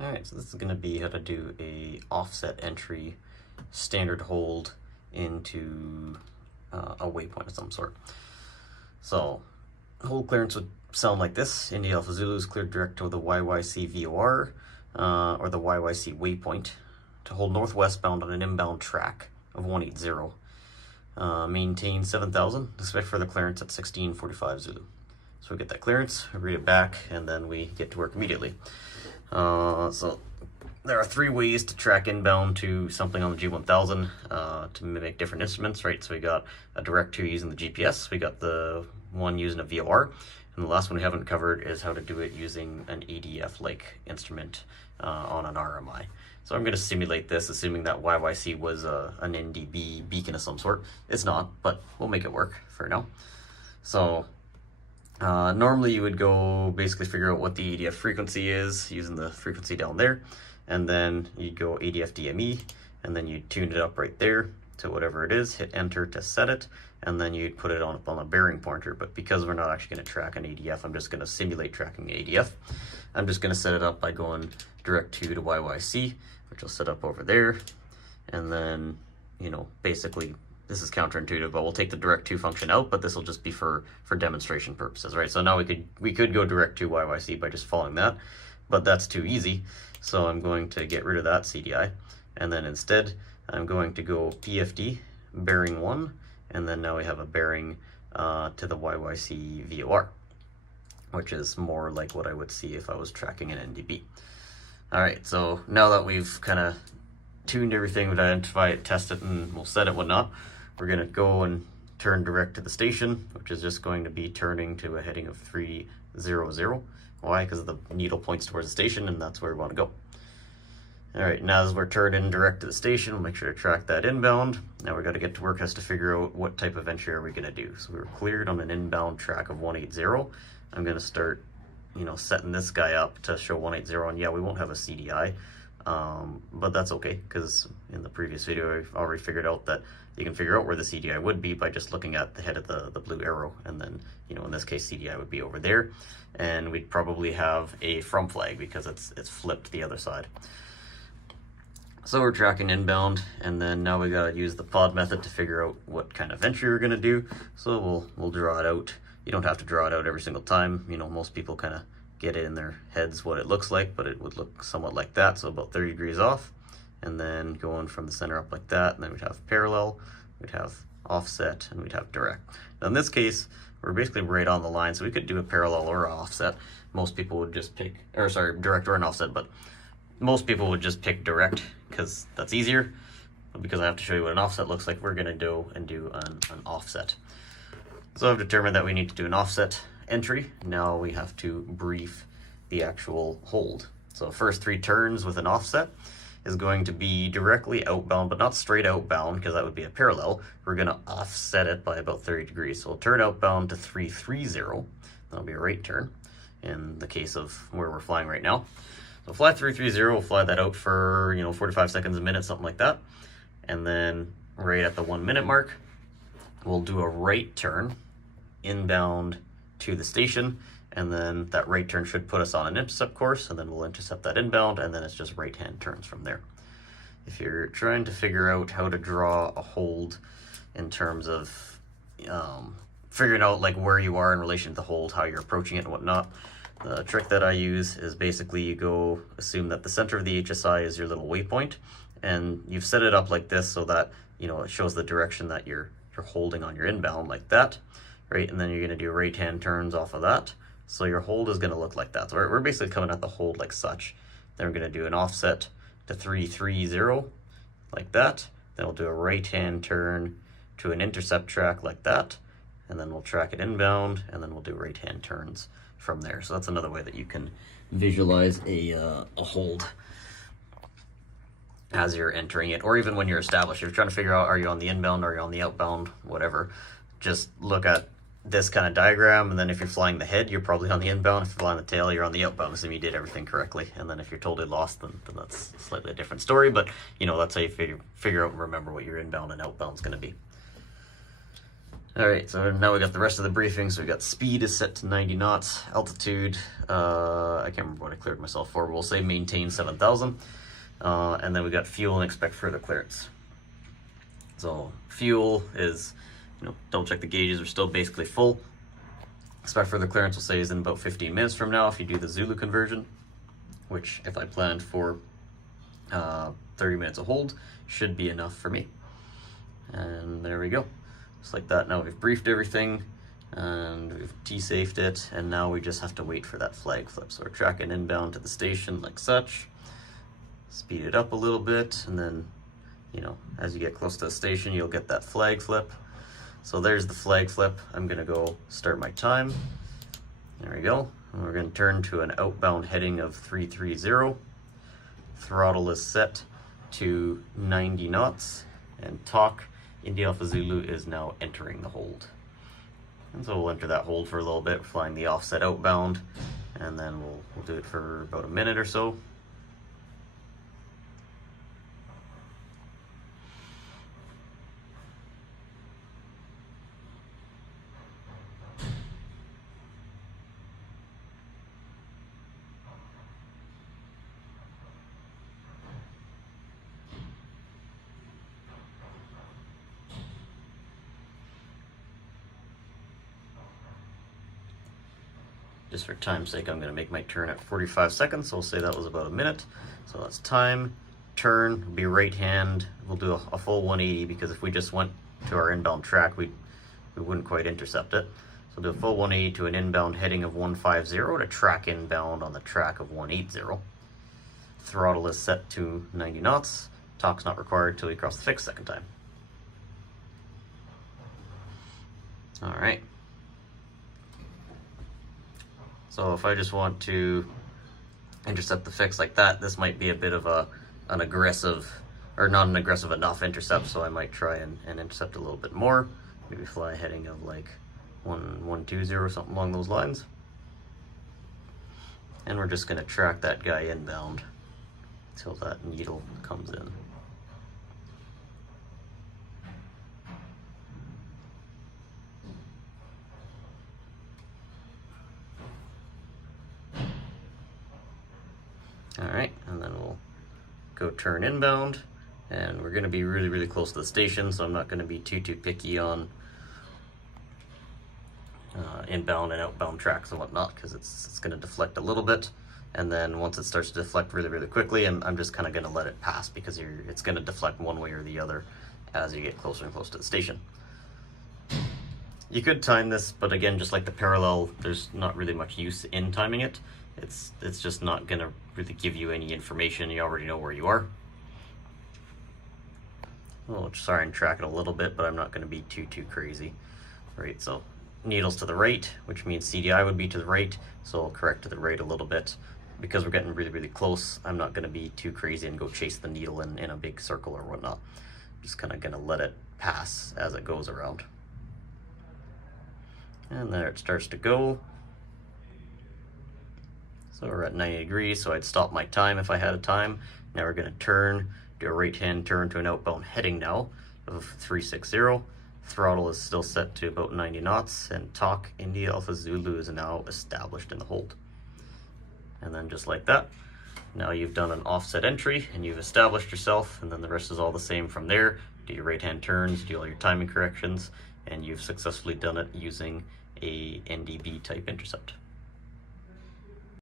Alright, so this is going to be how to do a offset entry standard hold into a waypoint of some sort. So hold clearance would sound like this. India Alpha Zulu is cleared direct to the YYC VOR or the YYC waypoint to hold northwestbound on an inbound track of 180. Maintain 7,000, expect further clearance at 1645 Zulu. So we get that clearance, we read it back, and then we get to work immediately. So there are three ways to track inbound to something on the G1000 to mimic different instruments, right? So we got a direct to using the GPS, we got the one using a VOR, and the last one we haven't covered is how to do it using an ADF-like instrument on an RMI. So I'm going to simulate this, assuming that YYC was an NDB beacon of some sort. It's not, but we'll make it work for now. So normally you would go basically figure out what the ADF frequency is using the frequency down there, and then you'd go ADF DME, and then you'd tune it up right there to whatever it is, hit enter to set it, and then you'd put it on a bearing pointer. But because we're not actually going to track an ADF, I'm just going to simulate tracking the ADF. I'm just going to set it up by going direct to YYC, which will set up over there, and then, you know, basically this is counterintuitive, but we'll take the direct to function out, but this will just be for demonstration purposes, right? So now we could go direct to YYC by just following that, but that's too easy. So I'm going to get rid of that CDI, and then instead I'm going to go PFD bearing 1, and then now we have a bearing to the YYC VOR, which is more like what I would see if I was tracking an NDB. All right, so now that we've kind of tuned everything, we've identified it, tested it, and we'll set it, whatnot, we're going to go and turn direct to the station, which is just going to be turning to a heading of 300. Why? Because the needle points towards the station, and that's where we want to go. All right, now as we're turned in direct to the station, we'll make sure to track that inbound. Now we got to get to work as to figure out what type of entry are we going to do. So we were cleared on an inbound track of 180. I'm going to start, you know, setting this guy up to show 180, and yeah, we won't have a CDI, but that's okay, because in the previous video I've already figured out that you can figure out where the CDI would be by just looking at the head of the blue arrow, and then, you know, in this case CDI would be over there, and we'd probably have a from flag because it's flipped the other side. So we're tracking inbound, and then now we gotta use the pod method to figure out what kind of entry we're gonna do. So we'll draw it out. You don't have to draw it out every single time. You know, most people kind of get it in their heads what it looks like, but it would look somewhat like that. So about 30 degrees off, and then going from the center up like that, and then we'd have parallel, we'd have offset, and we'd have direct. Now in this case, we're basically right on the line, so we could do a parallel or an offset. Most people would just pick, or sorry, direct or an offset, but most people would just pick direct because that's easier. But because I have to show you what an offset looks like, we're gonna do an offset. So I've determined that we need to do an offset entry. Now we have to brief the actual hold. So first 3 turns with an offset is going to be directly outbound, but not straight outbound, because that would be a parallel. We're gonna offset it by about 30 degrees. So we'll turn outbound to 330. That'll be a right turn in the case of where we're flying right now. So fly 330, we'll fly that out for, you know, 45 seconds, a minute, something like that. And then right at the 1 minute mark, we'll do a right turn inbound to the station, and then that right turn should put us on an intercept course, and then we'll intercept that inbound, and then it's just right hand turns from there. If you're trying to figure out how to draw a hold in terms of figuring out like where you are in relation to the hold, how you're approaching it and whatnot, the trick that I use is basically you go assume that the center of the HSI is your little waypoint, and you've set it up like this so that, you know, it shows the direction that you're holding on your inbound like that, right? And then you're going to do right hand turns off of that. So your hold is going to look like that. So we're basically coming at the hold like such. Then we're going to do an offset to 330 like that. Then we'll do a right hand turn to an intercept track like that. And then we'll track it inbound, and then we'll do right hand turns from there. So that's another way that you can visualize a hold as you're entering it, or even when you're established. If you're trying to figure out, are you on the inbound, are you on the outbound, whatever, just look at this kind of diagram, and then if you're flying the head, you're probably on the inbound. If you're flying the tail, you're on the outbound, so you did everything correctly. And then if you're totally lost, then that's slightly a different story, but you know, that's how you figure out and remember what your inbound and outbound is going to be. All right, so now we got the rest of the briefing. So we got speed is set to 90 knots, altitude, I can't remember what I cleared myself for, but we'll say maintain 7,000. And then we got fuel and expect further clearance. So fuel is, double check the gauges are still basically full. Expect further clearance, we'll say, is in about 15 minutes from now if you do the Zulu conversion, which if I planned for 30 minutes of hold, should be enough for me. And there we go. Just like that. Now we've briefed everything and we've T-safed it, and now we just have to wait for that flag flip. So we're tracking inbound to the station like such. Speed it up a little bit, and then, as you get close to the station, you'll get that flag flip. So there's the flag flip. I'm gonna go start my time. There we go. And we're gonna turn to an outbound heading of 330. Throttle is set to 90 knots, and talk India Alpha Zulu is now entering the hold. And so we'll enter that hold for a little bit, flying the offset outbound, and then we'll do it for about a minute or so. Just for time's sake, I'm going to make my turn at 45 seconds, so we'll say that was about a minute. So that's time, turn, will be right hand. We'll do a full 180, because if we just went to our inbound track, we wouldn't quite intercept it. So we'll do a full 180 to an inbound heading of 150 to track inbound on the track of 180. Throttle is set to 90 knots. Talk's not required until we cross the fix second time. All right. So if I just want to intercept the fix like that, this might be a bit of an aggressive, or not an aggressive enough intercept, so I might try and intercept a little bit more. Maybe fly a heading of like 120 or something along those lines. And we're just gonna track that guy inbound until that needle comes in. All right, and then we'll go turn inbound, and we're gonna be really, really close to the station, so I'm not gonna be too picky on inbound and outbound tracks and whatnot, because it's gonna deflect a little bit, and then once it starts to deflect really, really quickly, and I'm just kind of gonna let it pass, because it's gonna deflect one way or the other as you get closer and closer to the station. You could time this, but again, just like the parallel, there's not really much use in timing it. It's just not gonna really give you any information. You already know where you are. I'll try and track it a little bit, but I'm not gonna be too crazy. Right, so needles to the right, which means CDI would be to the right, so I'll correct to the right a little bit. Because we're getting really, really close, I'm not gonna be too crazy and go chase the needle in a big circle or whatnot. Just kind of gonna let it pass as it goes around. And there it starts to go. So we're at 90 degrees, so I'd stop my time if I had a time. Now we're gonna turn, do a right hand turn to an outbound heading now of 360. Throttle is still set to about 90 knots, and talk India Alpha Zulu is now established in the hold. And then just like that, now you've done an offset entry and you've established yourself, and then the rest is all the same from there. Do your right hand turns, do all your timing corrections, and you've successfully done it using a NDB type intercept.